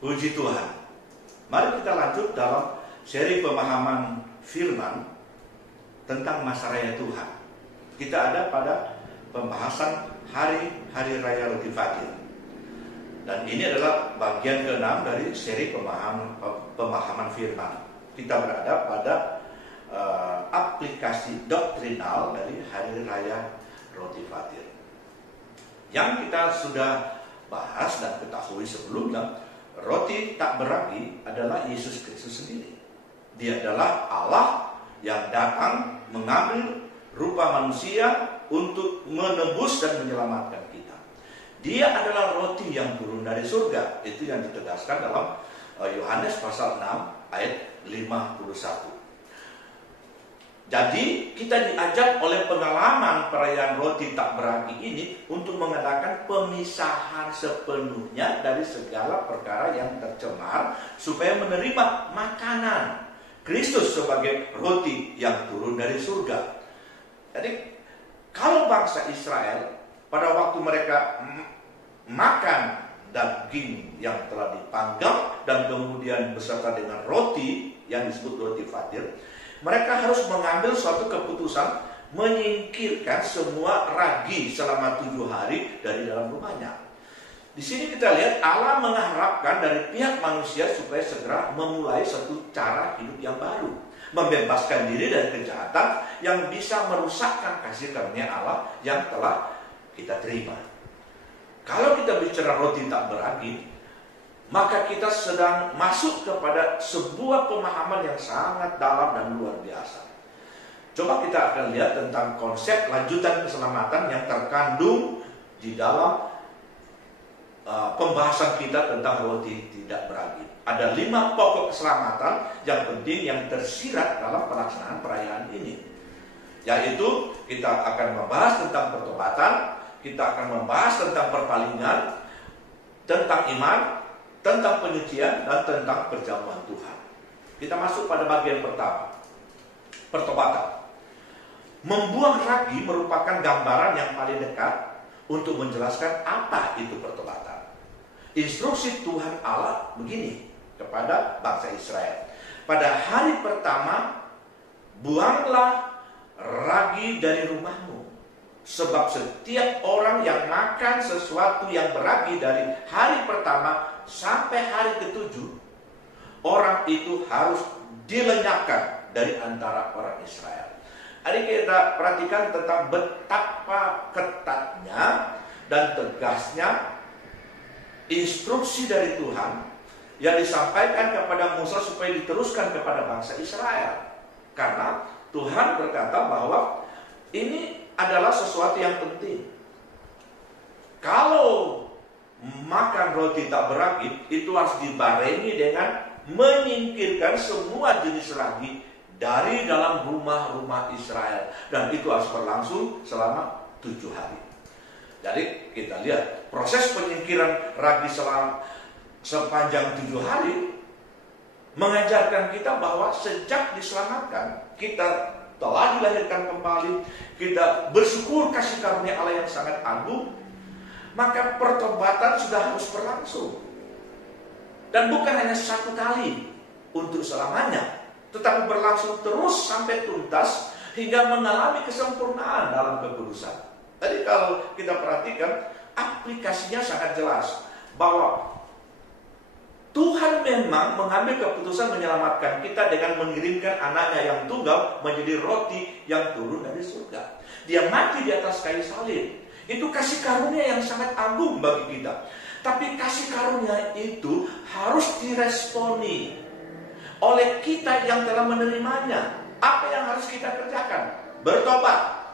Puji Tuhan. Mari kita lanjut dalam seri pemahaman firman tentang masa raya Tuhan. Kita ada pada pembahasan hari raya Roti Fatir. Dan ini adalah bagian ke-6 dari seri pemahaman firman. Kita berada pada aplikasi doktrinal dari hari raya Roti Fatir. Yang kita sudah bahas dan ketahui sebelumnya, roti tak beragi adalah Yesus Kristus sendiri. Dia adalah Allah yang datang mengambil rupa manusia untuk menebus dan menyelamatkan kita. Dia adalah roti yang turun dari surga. Itu yang ditegaskan dalam Yohanes pasal 6 ayat 51. Jadi kita diajak oleh pengalaman perayaan roti tak beragi ini untuk mengadakan pemisahan sepenuhnya dari segala perkara yang tercemar supaya menerima makanan Kristus sebagai roti yang turun dari surga. Jadi kalau bangsa Israel pada waktu mereka makan daging yang telah dipanggang dan kemudian beserta dengan roti yang disebut roti fatir, mereka harus mengambil suatu keputusan menyingkirkan semua ragi selama 7 hari dari dalam rumahnya. Di sini kita lihat Allah mengharapkan dari pihak manusia supaya segera memulai suatu cara hidup yang baru, membebaskan diri dari kejahatan yang bisa merusakkan kasih karunia Allah yang telah kita terima. Kalau kita bicara roti tak beragi, maka kita sedang masuk kepada sebuah pemahaman yang sangat dalam dan luar biasa. Coba kita akan lihat tentang konsep lanjutan keselamatan yang terkandung di dalam pembahasan kita tentang roti tidak beragi. Ada 5 pokok keselamatan yang penting yang tersirat dalam pelaksanaan perayaan ini. Yaitu kita akan membahas tentang pertobatan, kita akan membahas tentang perpalingan, tentang iman, tentang penyucian, dan tentang perjamuan Tuhan. Kita masuk pada bagian pertama, pertobatan. Membuang ragi merupakan gambaran yang paling dekat untuk menjelaskan apa itu pertobatan. Instruksi Tuhan Allah begini kepada bangsa Israel. Pada hari pertama, buanglah ragi dari rumahmu. Sebab setiap orang yang makan sesuatu yang beragi dari hari pertama sampai hari ke-7, orang itu harus dilenyapkan dari antara orang Israel. Jadi kita perhatikan tentang betapa ketatnya dan tegasnya instruksi dari Tuhan yang disampaikan kepada Musa supaya diteruskan kepada bangsa Israel. Karena Tuhan berkata bahwa ini adalah sesuatu yang penting. Kalau makan roti tak beragi, itu harus dibarengi dengan menyingkirkan semua jenis ragi dari dalam rumah-rumah Israel. Dan itu harus berlangsung selama 7 hari. Jadi kita lihat proses penyingkiran ragi sepanjang 7 hari mengajarkan kita bahwa sejak diselamatkan, kita telah dilahirkan kembali, kita bersyukur kasih karunia Allah yang sangat agung, maka pertobatan sudah harus berlangsung. Dan bukan hanya 1 kali untuk selamanya, tetapi berlangsung terus sampai tuntas hingga mengalami kesempurnaan dalam kekudusan. Jadi kalau kita perhatikan, aplikasinya sangat jelas bahwa Tuhan memang mengambil keputusan menyelamatkan kita dengan mengirimkan anaknya yang tunggal menjadi roti yang turun dari surga. Dia mati di atas kayu salib. Itu kasih karunia yang sangat agung bagi kita. Tapi kasih karunia itu harus diresponi oleh kita yang telah menerimanya. Apa yang harus kita kerjakan? Bertobat.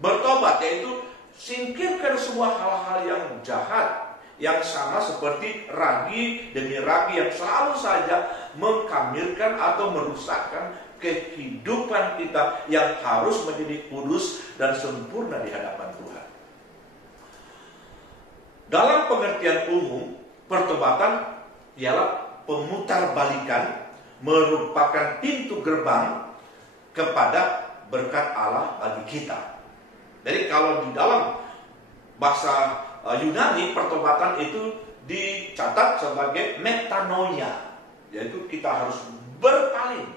Bertobat yaitu singkirkan semua hal-hal yang jahat, yang sama seperti ragi demi ragi yang selalu saja mengkamirkan atau merusakkan kehidupan kita yang harus menjadi kudus dan sempurna di hadapan Tuhan. Dalam pengertian umum, pertobatan ialah pemutarbalikan, merupakan pintu gerbang kepada berkat Allah bagi kita. Jadi kalau di dalam bahasa Yunani, pertobatan itu dicatat sebagai metanoia, yaitu kita harus berpaling.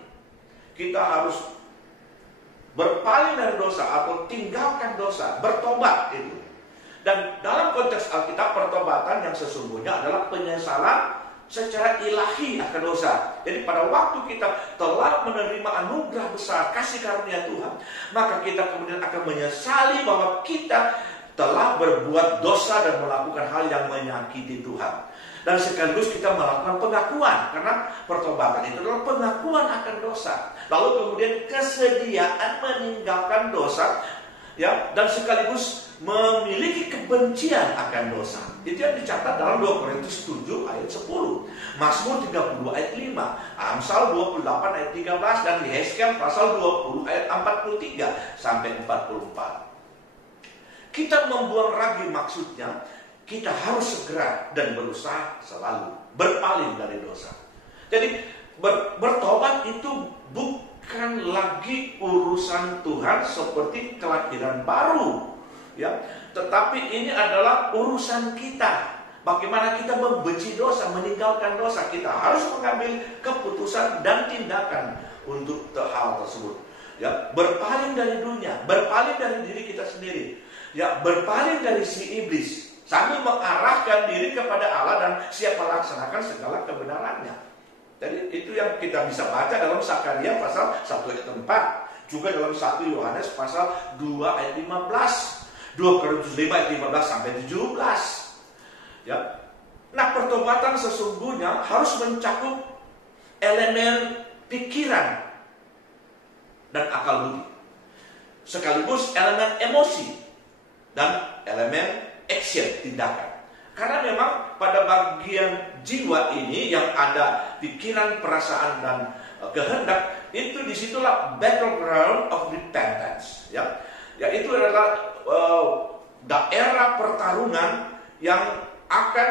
Kita harus berpaling dari dosa atau tinggalkan dosa, bertobat itu. Dan dalam konteks Alkitab, pertobatan yang sesungguhnya adalah penyesalan secara ilahi akan dosa. Jadi pada waktu kita telah menerima anugerah besar kasih karunia Tuhan, maka kita kemudian akan menyesali bahwa kita telah berbuat dosa dan melakukan hal yang menyakiti Tuhan. Dan sekaligus kita melakukan pengakuan, karena pertobatan itu adalah pengakuan akan dosa. Lalu kemudian kesediaan meninggalkan dosa, ya, dan sekaligus memiliki kebencian akan dosa. Itu yang dicatat dalam 2 Korintus 7 ayat 10, Mazmur 32 ayat 5, Amsal 28 ayat 13, dan di Hezkel pasal 20 ayat 43 sampai 44. Kita membuang ragi maksudnya kita harus segera dan berusaha selalu berpaling dari dosa. Jadi bertobat itu bukan lagi urusan Tuhan seperti kelahiran baru, ya. Tetapi ini adalah urusan kita. Bagaimana kita membenci dosa, meninggalkan dosa. Kita harus mengambil keputusan dan tindakan untuk hal tersebut. Ya, berpaling dari dunia, berpaling dari diri kita sendiri. Ya, berpaling dari si iblis, sambil mengarahkan diri kepada Allah dan siap melaksanakan segala kebenarannya. Jadi itu yang kita bisa baca dalam Zakaria pasal 1 ayat 4, juga dalam 1 Yohanes pasal 2 ayat 15, 2 Korintus 5 ayat 15 sampai 17. Ya. Nah, pertobatan sesungguhnya harus mencakup elemen pikiran dan akal budi, sekaligus elemen emosi dan elemen action, tindakan. Karena memang pada bagian jiwa ini yang ada pikiran, perasaan, dan kehendak, itu disitulah battleground of repentance. Ya, itu adalah daerah pertarungan yang akan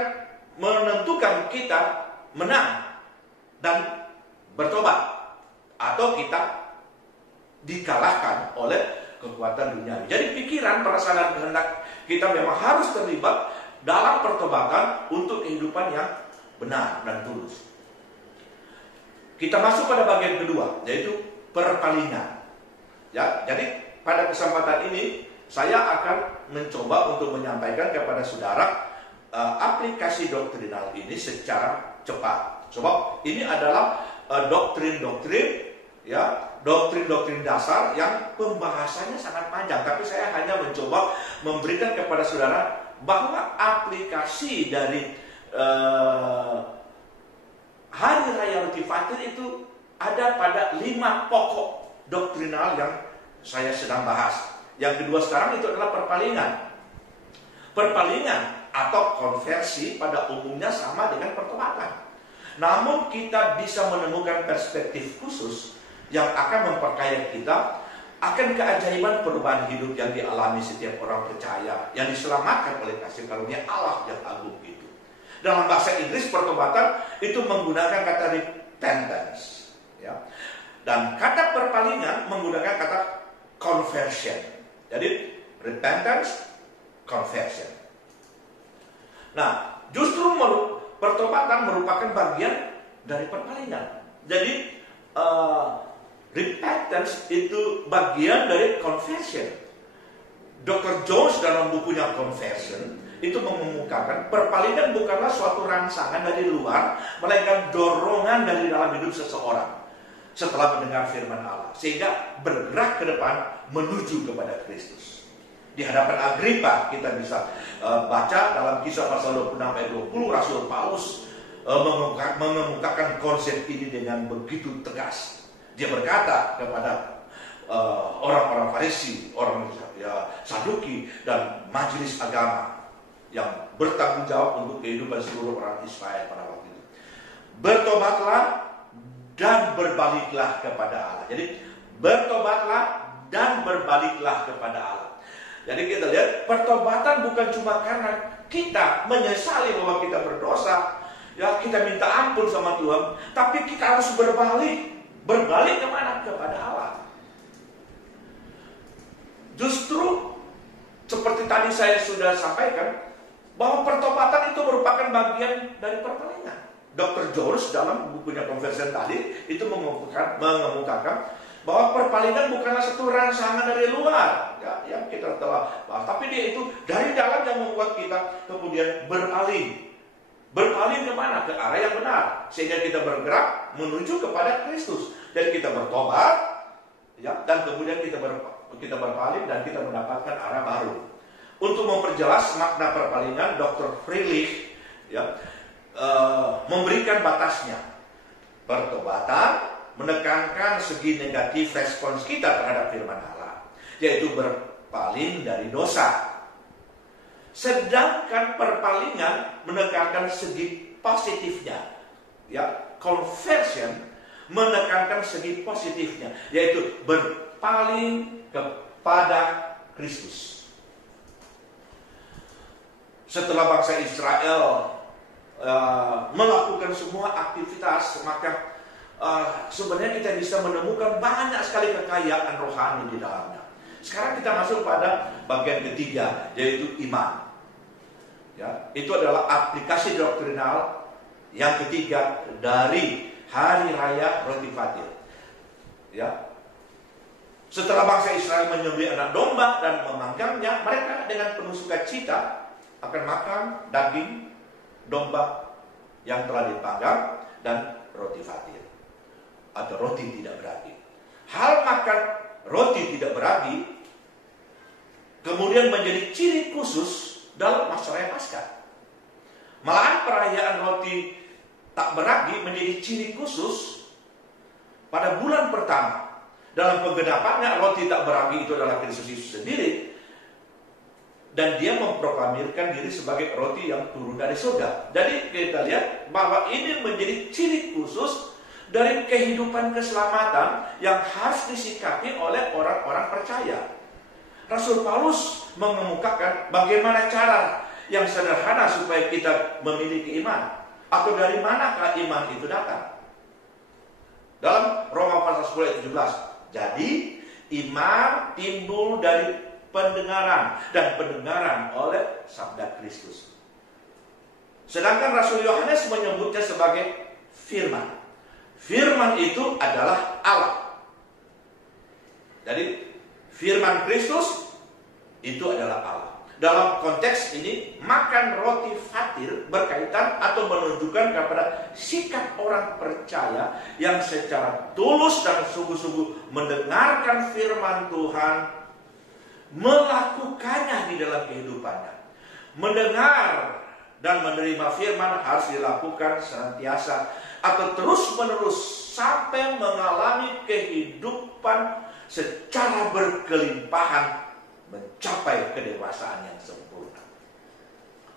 menentukan kita menang dan bertobat, atau kita dikalahkan oleh kekuatan dunia. Jadi pikiran, perasaan, dan kehendak kita memang harus terlibat dalam pertobatan untuk kehidupan yang benar dan tulus. Kita masuk pada bagian kedua, yaitu perpalingan. Ya, jadi pada kesempatan ini saya akan mencoba untuk menyampaikan kepada saudara aplikasi doktrinal ini secara cepat. Sebab ini adalah doktrin-doktrin, ya, doktrin-doktrin dasar yang pembahasannya sangat panjang. Tapi saya hanya mencoba memberikan kepada saudara bahwa aplikasi dari Hari Raya Roti Fatir itu ada pada 5 pokok doktrinal yang saya sedang bahas. Yang kedua sekarang itu adalah perpalingan. Perpalingan atau konversi pada umumnya sama dengan pertobatan. Namun kita bisa menemukan perspektif khusus yang akan memperkaya kita akan keajaiban perubahan hidup yang dialami setiap orang percaya yang diselamatkan oleh kasih karunia Allah yang agung itu. Dalam bahasa Inggris pertobatan itu menggunakan kata repentance, ya. Dan kata perpalingan menggunakan kata conversion. Jadi repentance, conversion. Nah, justru pertobatan merupakan bagian dari perpalingan. Jadi repentance itu bagian dari conversion. Dr. Jones dalam bukunya Conversion itu mengemukakan perpalingan bukanlah suatu rangsangan dari luar, melainkan dorongan dari dalam hidup seseorang setelah mendengar firman Allah, sehingga bergerak ke depan menuju kepada Kristus. Di hadapan Agripa kita bisa baca dalam Kisah pasal 26 ayat 20, Rasul Paulus mengemukakan konsep ini dengan begitu tegas. Dia berkata kepada orang-orang Farisi, orang Saduki, dan majelis agama yang bertanggung jawab untuk kehidupan seluruh orang Israel pada waktu itu. Bertobatlah dan berbaliklah kepada Allah. Jadi bertobatlah dan berbaliklah kepada Allah. Jadi kita lihat pertobatan bukan cuma karena kita menyesali bahwa kita berdosa, ya kita minta ampun sama Tuhan, tapi kita harus berbalik. Berbalik kemana? Kepada Allah. Justru seperti tadi saya sudah sampaikan, bahwa pertobatan itu merupakan bagian dari perpalingan. Dr. George dalam bukunya Conversion tadi itu mengemukakan bahwa perpalingan bukanlah satu rangsangan dari luar, ya, yang kita telah bahas, tapi dia itu dari dalam yang membuat kita kemudian berpaling. Berpaling kemana? Ke arah yang benar, sehingga kita bergerak menuju kepada Kristus. Dan kita bertobat, ya, dan kemudian kita berpaling dan kita mendapatkan arah baru. Untuk memperjelas makna perpalingan, Dr. Friedrich, ya, memberikan batasnya. Pertobatan menekankan segi negatif respons kita terhadap firman Allah, yaitu berpaling dari dosa. Sedangkan perpalingan menekankan segi positifnya, ya, conversion menekankan segi positifnya, yaitu berpaling kepada Kristus. Setelah bangsa Israel melakukan semua aktivitas, maka sebenarnya kita bisa menemukan banyak sekali kekayaan rohani di dalamnya. Sekarang kita masuk pada bagian ketiga, yaitu iman. Ya, itu adalah aplikasi doktrinal yang ketiga dari Hari Raya Roti Fatir. Ya, setelah bangsa Israel menyembelih anak domba dan memanggangnya, mereka dengan penuh sukacita akan makan daging domba yang telah dipanggang dan roti fatir atau roti tidak beragi. Hal makan roti tidak beragi kemudian menjadi ciri khusus dalam masa raya Paskah. Malahan perayaan roti tak beragi menjadi ciri khusus pada bulan pertama. Dalam penggenapannya, roti tak beragi itu adalah Kristus Yesus sendiri, dan dia memproklamirkan diri sebagai roti yang turun dari surga. Jadi kita lihat bahwa ini menjadi ciri khusus dari kehidupan keselamatan yang harus disikapi oleh orang-orang percaya. Rasul Paulus mengemukakan bagaimana cara yang sederhana supaya kita memiliki iman, atau dari manakah iman itu datang. Dalam Roma pasal 10 ayat 17, jadi iman timbul dari pendengaran, dan pendengaran oleh sabda Kristus. Sedangkan Rasul Yohanes menyebutnya sebagai firman. Firman itu adalah Allah. Jadi firman Kristus itu adalah Allah. Dalam konteks ini, makan roti fatir berkaitan atau menunjukkan kepada sikap orang percaya yang secara tulus dan sungguh-sungguh mendengarkan firman Tuhan, melakukannya di dalam kehidupannya. Mendengar dan menerima firman harus dilakukan senantiasa atau terus-menerus sampai mengalami kehidupan secara berkelimpahan, mencapai kedewasaan yang sempurna.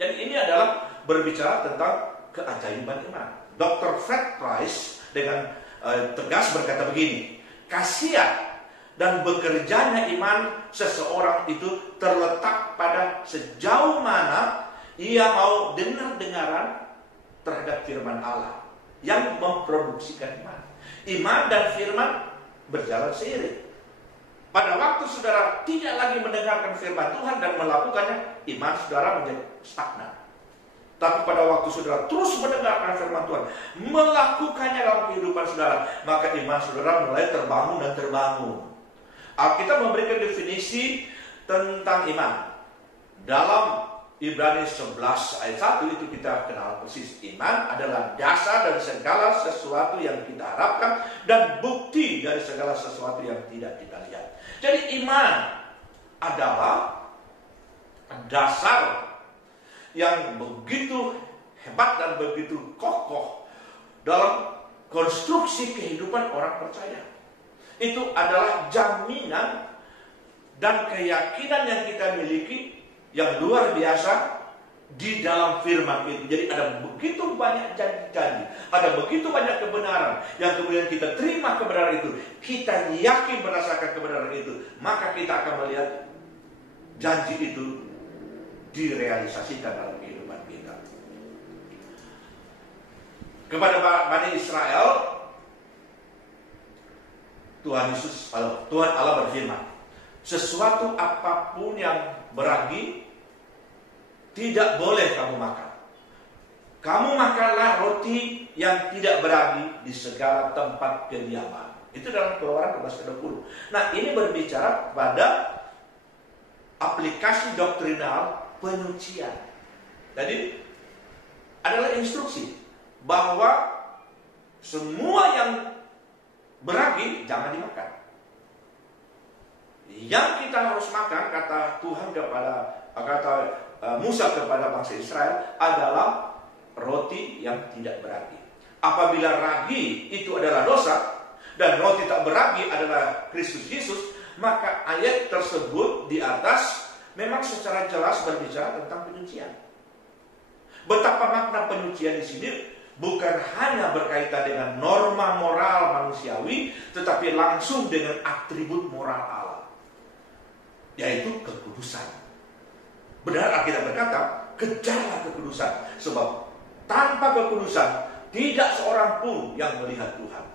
Dan ini adalah berbicara tentang keajaiban iman. Dr. Fred Price dengan tegas berkata begini, kasiat dan bekerjanya iman seseorang itu terletak pada sejauh mana ia mau dengar-dengaran terhadap firman Allah yang memproduksikan iman. Iman dan firman berjalan seiring. Pada waktu saudara tidak lagi mendengarkan firman Tuhan dan melakukannya, iman saudara menjadi stagnan. Tapi pada waktu saudara terus mendengarkan firman Tuhan, melakukannya dalam kehidupan saudara, maka iman saudara mulai terbangun dan terbangun. Alkitab memberikan definisi tentang iman. Dalam Ibrani 11 ayat 1 itu kita kenal persis. Iman adalah dasar dari segala sesuatu yang kita harapkan dan bukti dari segala sesuatu yang tidak kita lihat. Jadi iman adalah dasar yang begitu hebat dan begitu kokoh dalam konstruksi kehidupan orang percaya. Itu adalah jaminan dan keyakinan yang kita miliki yang luar biasa di dalam firman itu. Jadi ada begitu banyak janji-janji, ada begitu banyak kebenaran yang kemudian kita terima kebenaran itu, kita yakin berdasarkan kebenaran itu, maka kita akan melihat janji itu direalisasikan dalam kehidupan kita. Kepada Bani Israel, Tuhan Allah berfirman, sesuatu apapun yang beragi tidak boleh kamu makan. Kamu makanlah roti yang tidak beragi di segala tempat kediaman. Itu dalam Keluaran 12:20. Nah, ini berbicara pada aplikasi doktrinal penyucian. Jadi adalah instruksi bahwa semua yang beragi jangan dimakan. Yang kita harus makan, kata Tuhan kata Musa kepada bangsa Israel, adalah roti yang tidak beragi. Apabila ragi itu adalah dosa dan roti tak beragi adalah Kristus Yesus, maka ayat tersebut di atas memang secara jelas berbicara tentang penyucian. Betapa makna penyucian di sini bukan hanya berkaitan dengan norma moral manusiawi, tetapi langsung dengan atribut moral Allah, yaitu kekudusan. Benar Alkitab berkata, kejarlah kekudusan, sebab tanpa kekudusan tidak seorang pun yang melihat Tuhan.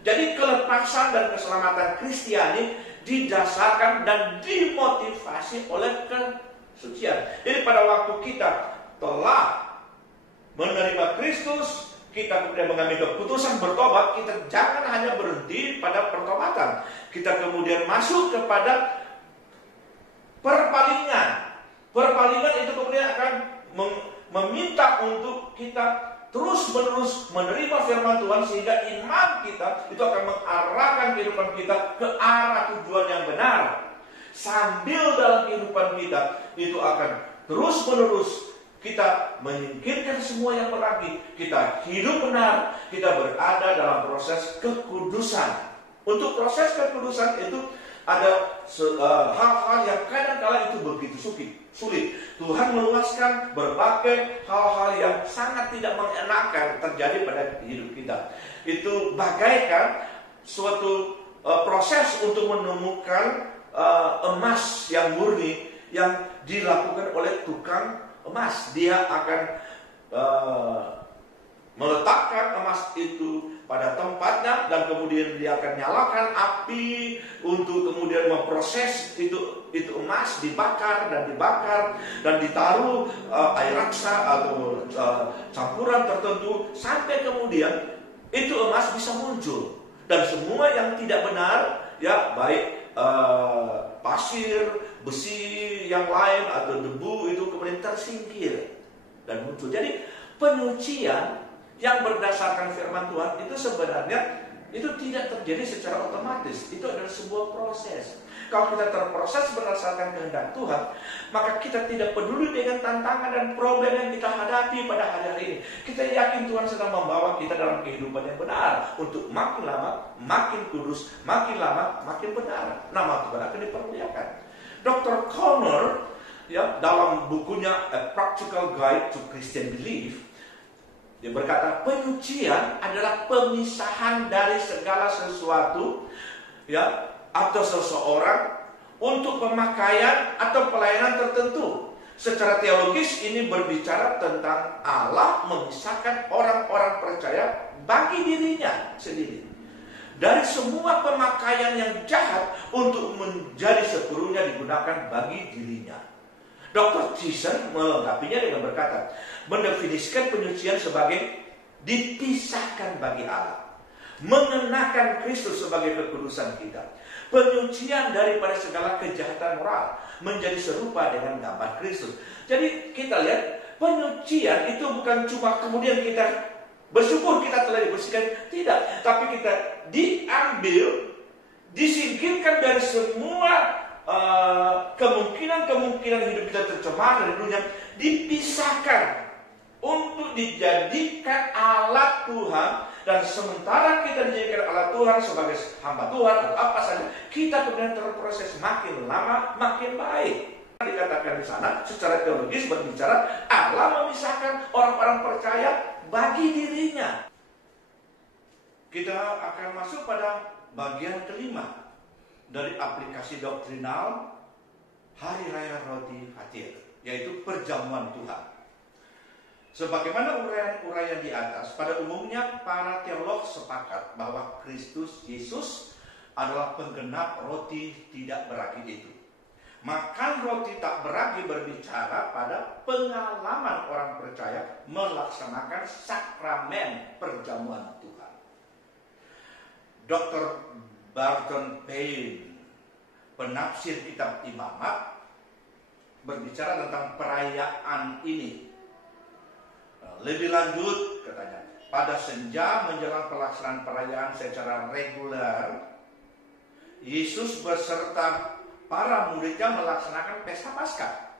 Jadi kelepasan dan keselamatan Kristiani didasarkan dan dimotivasi oleh kesucian. Jadi pada waktu kita telah menerima Kristus, kita kemudian mengambil keputusan bertobat, kita jangan hanya berhenti pada pertobatan. Kita kemudian masuk kepada perpalingan. Perpalingan itu kemudian akan meminta untuk kita terus-menerus menerima firman Tuhan, sehingga iman kita itu akan mengarahkan kehidupan kita ke arah tujuan yang benar. Sambil dalam kehidupan kita itu akan terus-menerus kita menyingkirkan semua yang beragi. Kita hidup benar, kita berada dalam proses kekudusan. Untuk proses kekudusan itu ada hal-hal yang kadang-kala itu begitu sulit. Tuhan meluaskan berbagai hal-hal yang sangat tidak mengenakan terjadi pada hidup kita. Itu bagaikan suatu proses untuk menemukan emas yang murni yang dilakukan oleh tukang emas. Dia akan meletakkan emas itu pada tempatnya, dan kemudian dia akan nyalakan api untuk kemudian memproses itu emas, dibakar dan ditaruh air raksa atau campuran tertentu, sampai kemudian itu emas bisa muncul. Dan semua yang tidak benar, ya baik pasir, besi yang lain atau debu, itu kemudian tersingkir dan muncul. Jadi penyucian yang berdasarkan firman Tuhan itu sebenarnya itu tidak terjadi secara otomatis. Itu adalah sebuah proses. Kalau kita terproses berdasarkan kehendak Tuhan, maka kita tidak peduli dengan tantangan dan problem yang kita hadapi pada hari-hari ini. Kita yakin Tuhan sedang membawa kita dalam kehidupan yang benar, untuk makin lama makin kudus, makin lama makin benar. Nama Tuhan akan dipermuliakan. Dr. Connor, ya, dalam bukunya A Practical Guide to Christian Belief, dia berkata, penyucian adalah pemisahan dari segala sesuatu, ya, atau seseorang untuk pemakaian atau pelayanan tertentu. Secara teologis ini berbicara tentang Allah memisahkan orang-orang percaya bagi dirinya sendiri dari semua pemakaian yang jahat untuk menjadi sepenuhnya digunakan bagi dirinya. Dr. Tyson melengkapinya dengan berkata, mendefinisikan penyucian sebagai dipisahkan bagi Allah, mengenakan Kristus sebagai kekudusan kita, penyucian daripada segala kejahatan moral, menjadi serupa dengan gambar Kristus. Jadi kita lihat, penyucian itu bukan cuma kemudian kita bersyukur kita telah dibersihkan, tidak, tapi kita diambil, disingkirkan dari semua kemungkinan hidup kita tercemar dari dunia, dipisahkan untuk dijadikan alat Tuhan. Dan sementara kita dijadikan alat Tuhan sebagai hamba Tuhan atau apa saja, kita kemudian terproses makin lama makin baik. Dikatakan di sana secara teologis berbicara Allah memisahkan orang-orang percaya bagi dirinya. Kita akan masuk pada bagian kelima dari aplikasi doktrinal Hari Raya Roti Fatir, yaitu perjamuan Tuhan. Sebagaimana uraian di atas, pada umumnya para teolog sepakat bahwa Kristus Yesus adalah penggenap roti tidak beragi itu. Makan roti tak beragi berbicara pada pengalaman orang percaya melaksanakan sakramen perjamuan Tuhan. Dr. Barton Payne, penafsir kitab Imamat, berbicara tentang perayaan ini. Lebih lanjut katanya, pada senja menjelang pelaksanaan perayaan secara reguler, Yesus beserta para muridnya melaksanakan pesta Paskah,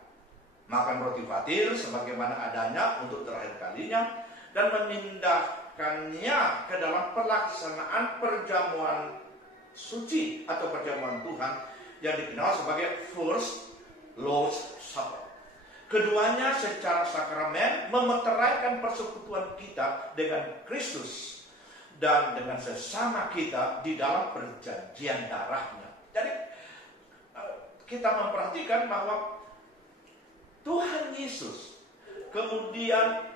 makan roti fatir sebagaimana adanya untuk terakhir kalinya, dan memindahkannya ke dalam pelaksanaan perjamuan suci atau perjamuan Tuhan yang dikenal sebagai First Lord's Supper. Keduanya secara sakramen memeteraikan persekutuan kita dengan Kristus dan dengan sesama kita di dalam perjanjian darahnya. Jadi kita memperhatikan bahwa Tuhan Yesus kemudian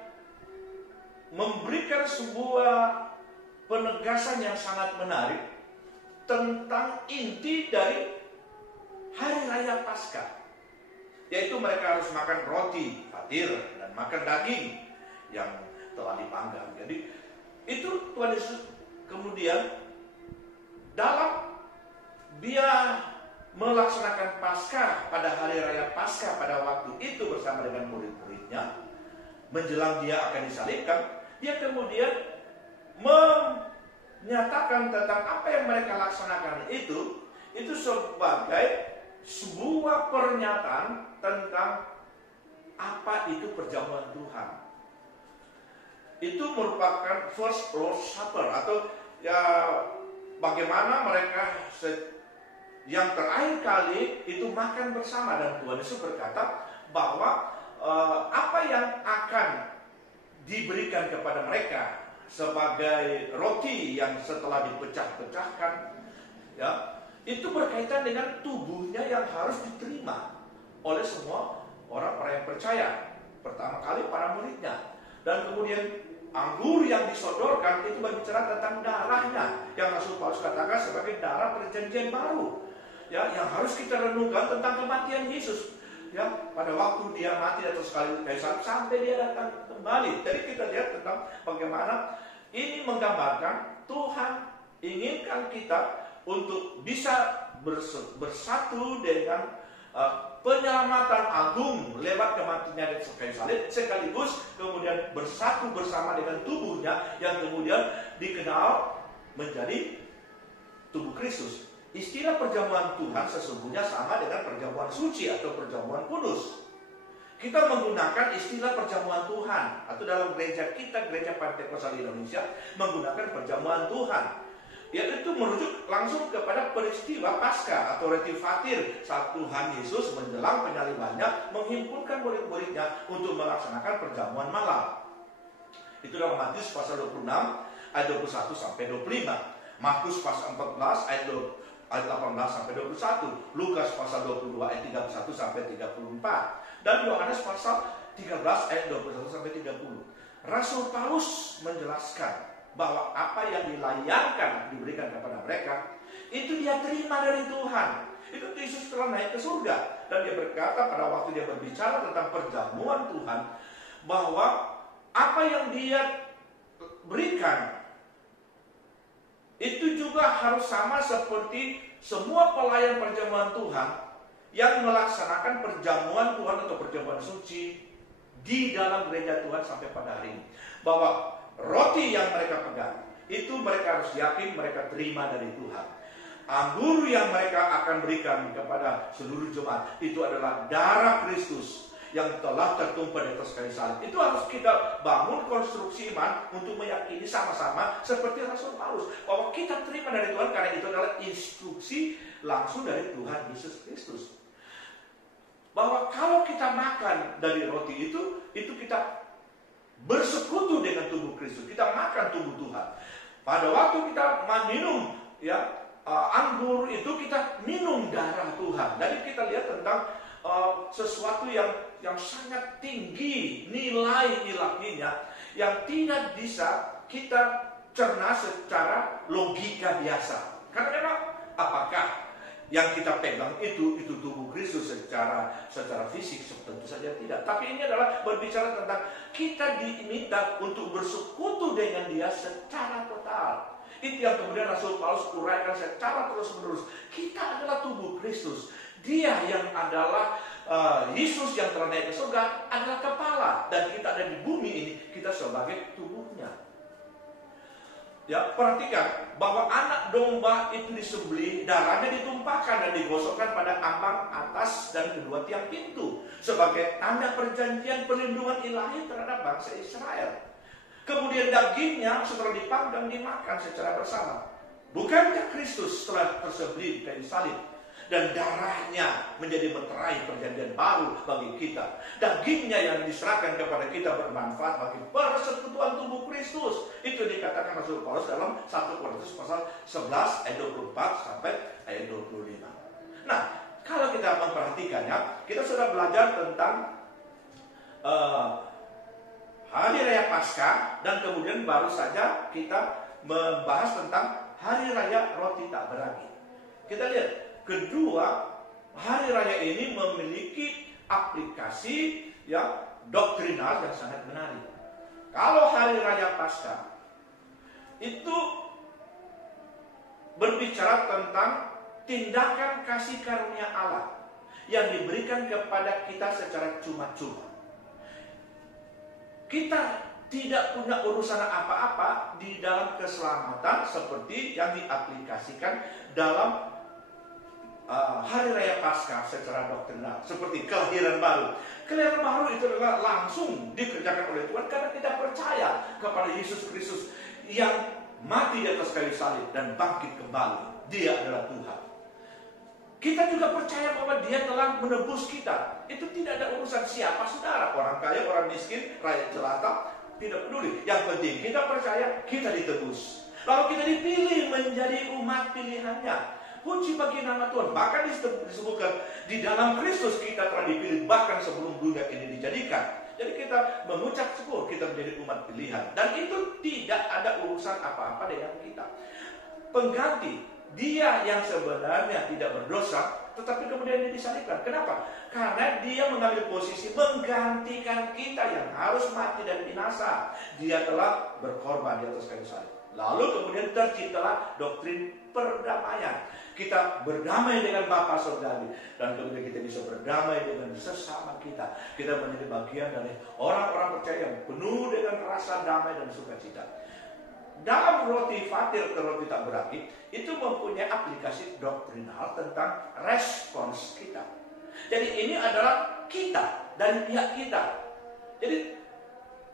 memberikan sebuah penegasan yang sangat menarik tentang inti dari Hari Raya Paskah, yaitu mereka harus makan roti fatir dan makan daging yang telah dipanggang. Jadi itu Tuhan Yesus kemudian dalam dia melaksanakan Paskah pada hari raya Paskah pada waktu itu bersama dengan murid-muridnya, menjelang dia akan disalibkan, dia kemudian menyatakan tentang apa yang mereka laksanakan itu sebagai sebuah pernyataan tentang apa itu perjamuan Tuhan. Itu merupakan First Lord's Supper, atau ya bagaimana mereka yang terakhir kali itu makan bersama, dan Tuhan Yesus berkata bahwa apa yang akan diberikan kepada mereka sebagai roti yang setelah dipecah-pecahkan, ya, itu berkaitan dengan tubuhnya yang harus diterima oleh semua orang yang percaya. Pertama kali para muridnya, dan kemudian anggur yang disodorkan itu berbicara tentang darahnya yang Rasul Paulus katakan sebagai darah perjanjian baru. Ya, yang harus kita renungkan tentang kematian Yesus. Ya, pada waktu dia mati atas kayu salib sampai dia datang kembali. Jadi kita lihat tentang bagaimana ini menggambarkan Tuhan inginkan kita untuk bisa bersatu dengan penyelamatan agung lewat kematiannya di kayu salib, sekaligus kemudian bersatu bersama dengan tubuhnya yang kemudian dikenal menjadi tubuh Kristus. Istilah perjamuan Tuhan sesungguhnya sama dengan perjamuan suci atau perjamuan kudus. Kita menggunakan istilah perjamuan Tuhan, atau dalam gereja kita, gereja Pentakosta Indonesia, menggunakan perjamuan Tuhan, yaitu merujuk langsung kepada peristiwa Paskah atau roti fatir saat Tuhan Yesus menjelang penyalibannya menghimpunkan murid-muridnya untuk melaksanakan perjamuan malam. Itu dalam Matius pasal 26 ayat 21 sampai 25, Markus pasal 14 ayat 18 sampai 21, Lukas pasal 22 ayat 31 sampai 34, dan Yohanes pasal 13 ayat 21 sampai 30. Rasul Paulus menjelaskan bahwa apa yang dilayangkan diberikan kepada mereka itu dia terima dari Tuhan. Itu Yesus telah naik ke surga, dan dia berkata pada waktu dia berbicara tentang perjamuan Tuhan bahwa apa yang dia berikan itu juga harus sama seperti semua pelayan perjamuan Tuhan yang melaksanakan perjamuan Tuhan atau perjamuan suci di dalam gereja Tuhan sampai pada hari ini. Bahwa roti yang mereka pegang itu mereka harus yakin mereka terima dari Tuhan. Anggur yang mereka akan berikan kepada seluruh jemaat itu adalah darah Kristus yang telah tertumpah di atas kayu salib. Itu harus kita bangun konstruksi iman untuk meyakini sama-sama seperti Rasul Paulus bahwa kita terima dari Tuhan karena itu adalah instruksi langsung dari Tuhan Yesus Kristus. Bahwa kalau kita makan dari roti itu kita bersekutu dengan tubuh Kristus. Kita makan tubuh Tuhan. Pada waktu kita minum anggur itu kita minum darah Tuhan. Jadi kita lihat tentang sesuatu yang sangat tinggi nilai ilahinya yang tidak bisa kita cerna secara logika biasa. Karena memang apakah yang kita pegang itu tubuh Kristus secara fisik? Tentu saja tidak. Tapi ini adalah berbicara tentang kita diminta untuk bersekutu dengan Dia secara total. Itu yang kemudian Rasul Paulus uraikan secara terus-menerus. Kita adalah tubuh Kristus. Dia yang adalah Yesus yang telah naik ke surga adalah kepala, dan kita ada di bumi ini, kita sebagai tubuhnya. Ya, perhatikan bahwa anak domba itu disembelih, darahnya ditumpahkan dan digosokkan pada ambang atas dan kedua tiang pintu sebagai tanda perjanjian perlindungan ilahi terhadap bangsa Israel. Kemudian dagingnya setelah dipanggang dimakan secara bersama. Bukankah Kristus telah tersembelih di kayu salib dan darahnya menjadi meterai perjanjian baru bagi kita? Dagingnya yang diserahkan kepada kita bermanfaat bagi persekutuan tubuh Kristus. Itu dikatakan Rasul Paulus dalam 1 Korintus pasal 11 ayat 24 sampai ayat 25. Nah, kalau kita memperhatikannya, kita sudah belajar tentang Hari Raya Paskah, dan kemudian baru saja kita membahas tentang Hari Raya Roti Tak Beragi. Kita lihat, kedua hari raya ini memiliki aplikasi yang doktrinal yang sangat menarik. Kalau hari raya Paskah itu berbicara tentang tindakan kasih karunia Allah yang diberikan kepada kita secara cuma-cuma. Kita tidak punya urusan apa-apa di dalam keselamatan seperti yang diaplikasikan dalam Hari Raya Paskah secara doktrinal, seperti kelahiran baru. Kelahiran baru itu adalah langsung dikerjakan oleh Tuhan karena kita percaya kepada Yesus Kristus yang mati di atas kayu salib dan bangkit kembali. Dia adalah Tuhan. Kita juga percaya bahwa Dia telah menebus kita. Itu tidak ada urusan siapa saudara, orang kaya, orang miskin, rakyat jelata, tidak peduli. Yang penting kita percaya kita ditebus. Lalu kita dipilih menjadi umat pilihannya. Puji bagi nama Tuhan. Bahkan disebutkan di dalam Kristus kita telah dipilih bahkan sebelum dunia ini dijadikan. Jadi kita mengucap syukur kita menjadi umat pilihan. Dan itu tidak ada urusan apa-apa dengan kita. Pengganti, Dia yang sebenarnya tidak berdosa, tetapi kemudian dia disalibkan. Kenapa? Karena Dia mengambil posisi menggantikan kita yang harus mati dan binasa. Dia telah berkorban di atas kayu salib. Lalu kemudian terciptalah doktrin perdamaian. Kita berdamai dengan Bapa Surgawi, dan kemudian kita bisa berdamai dengan sesama kita. Kita menjadi bagian dari orang-orang percaya yang penuh dengan rasa damai dan sukacita. Dalam roti fatir atau roti tak beragi itu mempunyai aplikasi doktrinal tentang respons kita. Jadi ini adalah kita dan pihak kita. Jadi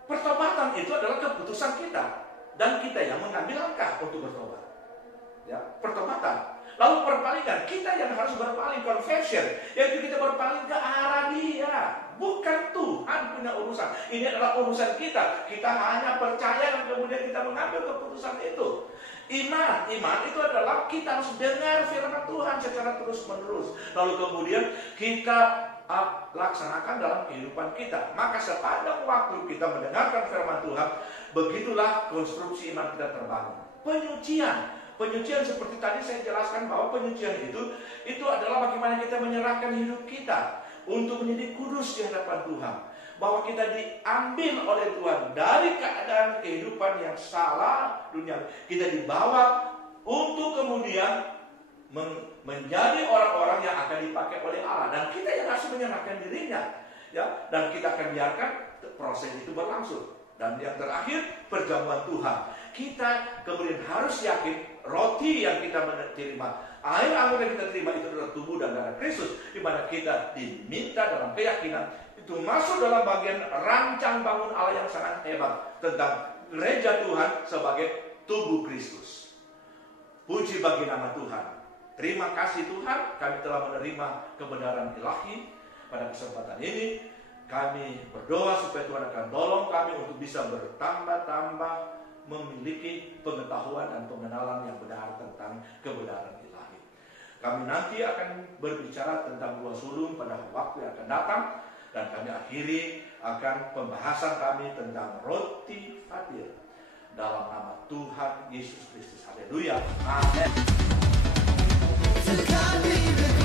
pertobatan itu adalah keputusan kita, dan kita yang mengambil langkah untuk bertobat. Ya, pertobatan. Lalu perpalingan, kita yang harus berpaling, confession, yaitu kita berpaling ke arah Dia. Bukan Tuhan punya urusan. Ini adalah urusan kita. Kita hanya percaya dan kemudian kita mengambil keputusan itu. Iman itu adalah kita harus dengar firman Tuhan secara terus-menerus. Lalu kemudian kita laksanakan dalam kehidupan kita. Maka sepanjang waktu kita mendengarkan firman Tuhan, begitulah konstruksi iman kita terbangun. Penyucian seperti tadi saya jelaskan bahwa penyucian itu adalah bagaimana kita menyerahkan hidup kita untuk menjadi kudus di hadapan Tuhan. Bahwa kita diambil oleh Tuhan dari keadaan kehidupan yang salah dunia. Kita dibawa untuk kemudian menjadi orang-orang yang akan dipakai oleh Allah. Dan kita yang harus menyerahkan dirinya. Ya, dan kita akan biarkan proses itu berlangsung. Dan yang terakhir, perjamuan Tuhan. Kita kemudian harus yakin roti yang kita terima, air anggur yang kita terima itu adalah tubuh dan darah Kristus, di mana kita diminta dalam keyakinan itu masuk dalam bagian rancang bangun Allah yang sangat hebat tentang gereja Tuhan sebagai tubuh Kristus. Puji bagi nama Tuhan. Terima kasih Tuhan, kami telah menerima kebenaran ilahi pada kesempatan ini. Kami berdoa supaya Tuhan akan tolong kami untuk bisa bertambah-tambah memiliki pengetahuan dan pengenalan yang benar tentang kebenaran ilahi. Kami nanti akan berbicara tentang buah sulung pada waktu yang akan datang, dan kami akhiri akan pembahasan kami tentang roti fatir dalam nama Tuhan Yesus Kristus. Haleluya. Amin. To God be the